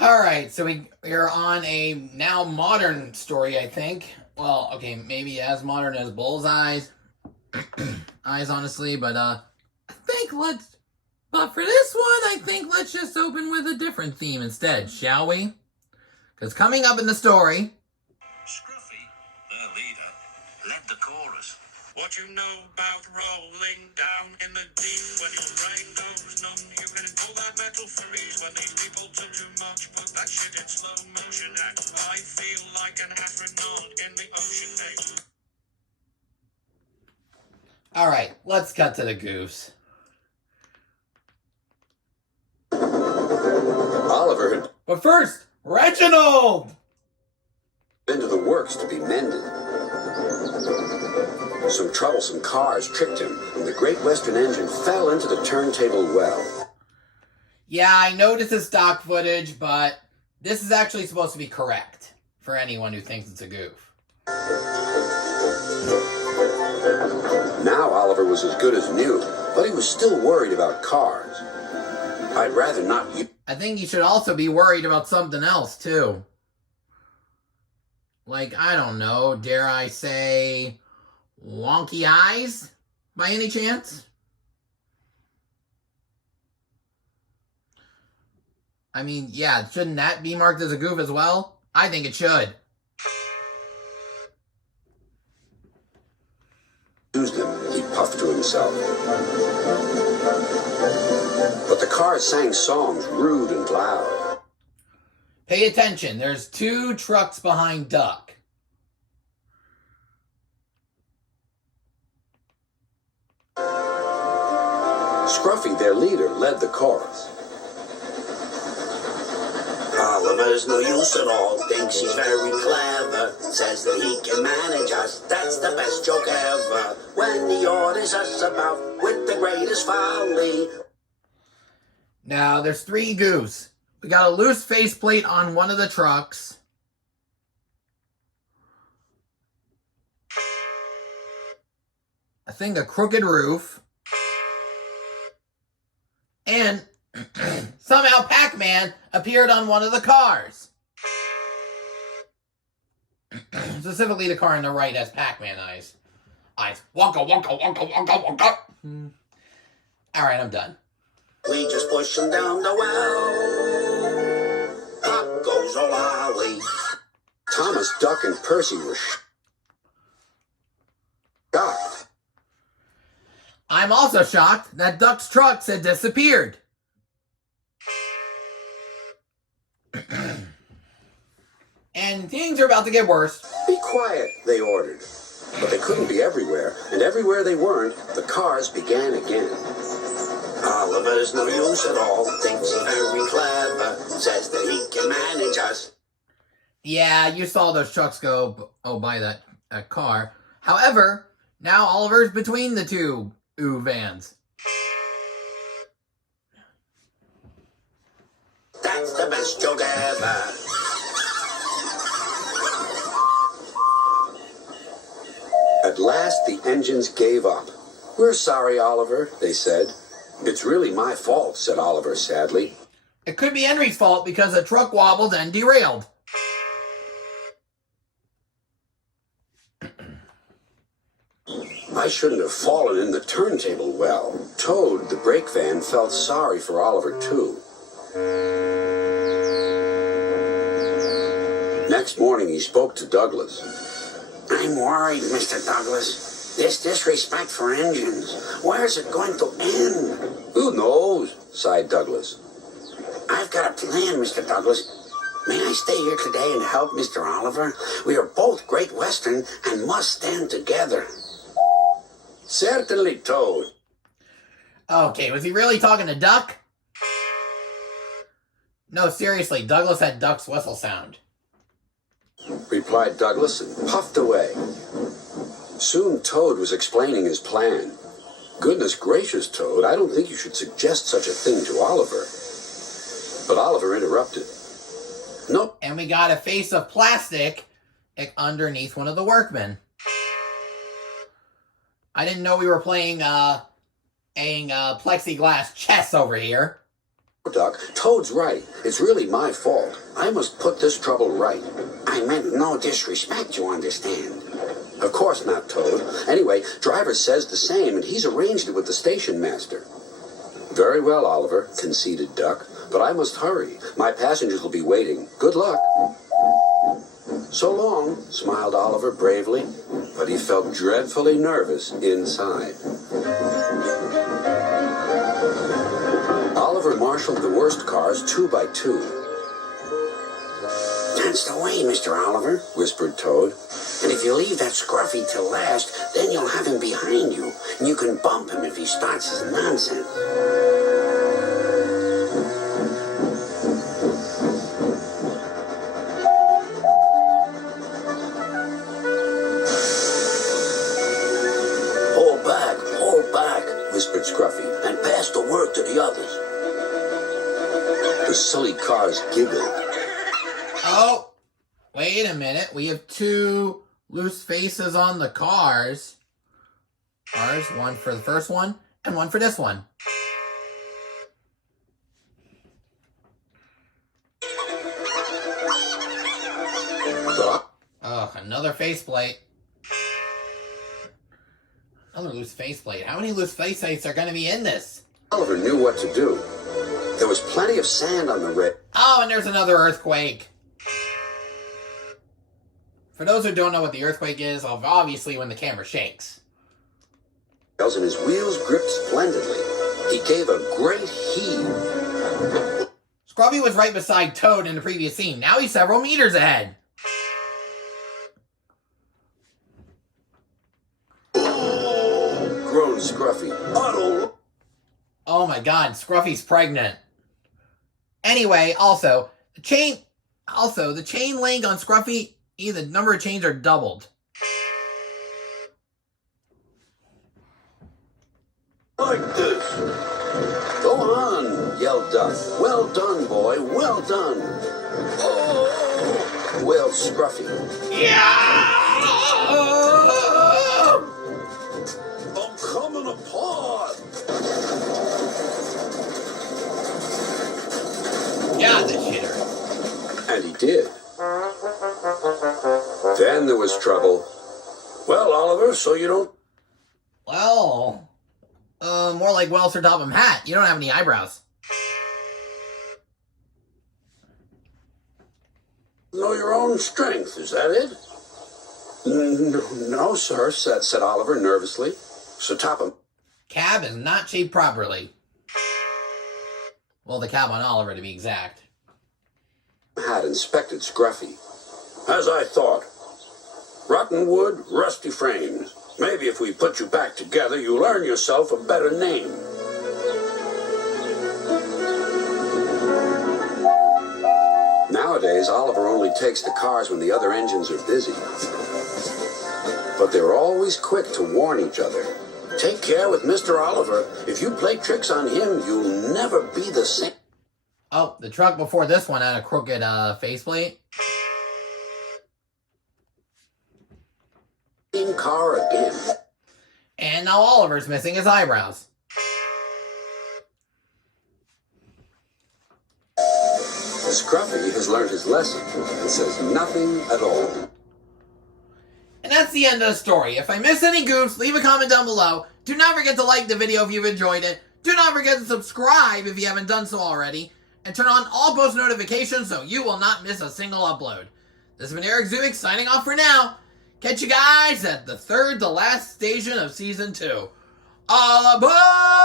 Alright, so we're on a now modern story, I think. Well, okay, maybe as modern as Bullseye's eyes, honestly, but I think but for this one, I think let's just open with a different theme instead, shall we? Because coming up in the story, Scruffy, the leader, led the chorus. What you know about rolling down in the deep when your brain goes numb? You can pull that metal freeze when these people talk too much. Put that shit in slow motion. I feel like an astronaut in the ocean. alright, let's cut to the Goofs. Oliver But first, Reginald! had been to the works to be mended. Some troublesome cars tricked him, and the Great Western engine fell into the turntable well. Yeah, I know this is stock footage, but this is actually supposed to be correct for anyone who thinks it's a goof. Now Oliver was as good as new, but he was still worried about cars. I'd rather not use... I think you should also be worried about something else, too. Like, I don't know, dare I say, wonky eyes, by any chance? I mean, yeah, shouldn't that be marked as a goof as well? I think it should. Used them, he puffed to himself. But the cars sang songs rude and loud. Pay attention, there's 2 trucks behind Duck. Scruffy, their leader, led the chorus. Oliver's no use at all, thinks he's very clever, says that he can manage us, that's the best joke ever. When he orders us about with the greatest folly. Now, there's 3 goofs. We got a loose faceplate on one of the trucks. I think a crooked roof. And somehow Pac-Man appeared on one of the cars. Specifically the car on the right has Pac-Man eyes. Wonka, wonka, wonka, wonka, wonka. Alright, I'm done. We just push him down the well. Up goes Ollie. Thomas, Duck, and Percy were shocked. I'm also shocked that Duck's trucks had disappeared. And things are about to get worse. Be quiet, they ordered. But they couldn't be everywhere, and everywhere they weren't, the cars began again. Oliver's no use at all, thinks he's very clever, says that he can manage us. Yeah, you saw those trucks go by that car. However, now Oliver's between the 2 vans. That's the best joke ever. At last, the engines gave up. We're sorry, Oliver, they said. It's really my fault, said Oliver sadly. It could be Henry's fault because the truck wobbled and derailed. I shouldn't have fallen in the turntable well. Toad, the brake van, felt sorry for Oliver, too. Next morning, he spoke to Douglas. I'm worried, Mr. Douglas. This disrespect for engines, where's it going to end? Who knows, sighed Douglas. I've got a plan, Mr. Douglas. May I stay here today and help Mr. Oliver? We are both Great Western and must stand together. Certainly, Toad. Okay, was he really talking to Duck? No, seriously, Douglas had Duck's whistle sound. Replied Douglas and puffed away. Soon Toad was explaining his plan. Goodness gracious, Toad, I don't think you should suggest such a thing to Oliver. But Oliver interrupted. Nope. And we got a face of plastic underneath one of the workmen. I didn't know we were playing plexiglass chess over here. Duck, Toad's right. It's really my fault. I must put this trouble right. I meant no disrespect, you understand. Of course not, Toad. Anyway, driver says the same, and he's arranged it with the station master. Very well, Oliver, conceded Duck. But I must hurry. My passengers will be waiting. Good luck. So long, smiled Oliver bravely, but he felt dreadfully nervous inside. Oliver marshaled the worst cars 2 by 2. That's the way, Mr. Oliver, Whispered Toad. and if you leave that Scruffy till last, then you'll have him behind you, and you can bump him if he starts his nonsense. Hold back, Whispered Scruffy. and pass the word to the others. The silly cars giggled. Oh, wait a minute. We have 2 loose faces on the cars. One for the first one, and one for this one. Oh, another faceplate. Another loose faceplate. How many loose faceplates are going to be in this? Oliver knew what to do. There was plenty of sand on the red. Oh, and there's another earthquake. For those who don't know what the earthquake is, obviously when the camera shakes. And his wheels gripped splendidly. He gave a great heave. Scruffy was right beside Toad in the previous scene. Now he's several meters ahead. Groaned Scruffy. Otto! Oh my god, Scruffy's pregnant. Anyway, also, the chain link on Scruffy, the number of chains are doubled. Like this. Go on, yelled Duck. Well done, boy. Well done. Oh! Wailed Scruffy. Yeah! I'm coming apart. Yeah, the shitter. And he did. Then there was trouble. Well, Oliver, so you don't... Well, more like well, Sir Topham Hat. You don't have any eyebrows. know your own strength, is that it? No, sir, said Oliver nervously. Sir Topham Cab is not shaped properly. Well, the cab on Oliver, to be exact. had inspected Scruffy. As I thought. Rotten wood, rusty frames. Maybe if we put you back together, you'll earn yourself a better name. Nowadays, Oliver only takes the cars when the other engines are busy. But they're always quick to warn each other. Take care with Mr. Oliver. If you play tricks on him, you'll never be the same. Oh, the truck before this one had a crooked faceplate. Same car again. And now Oliver's missing his eyebrows. Scruffy has learned his lesson and says nothing at all. And that's the end of the story. If I missed any goofs, leave a comment down below. Do not forget to like the video if you've enjoyed it. Do not forget to subscribe if you haven't done so already. And turn on all post notifications so you will not miss a single upload. This has been Eric Zubik signing off for now. Catch you guys at the third to last station of Season 2. All aboard!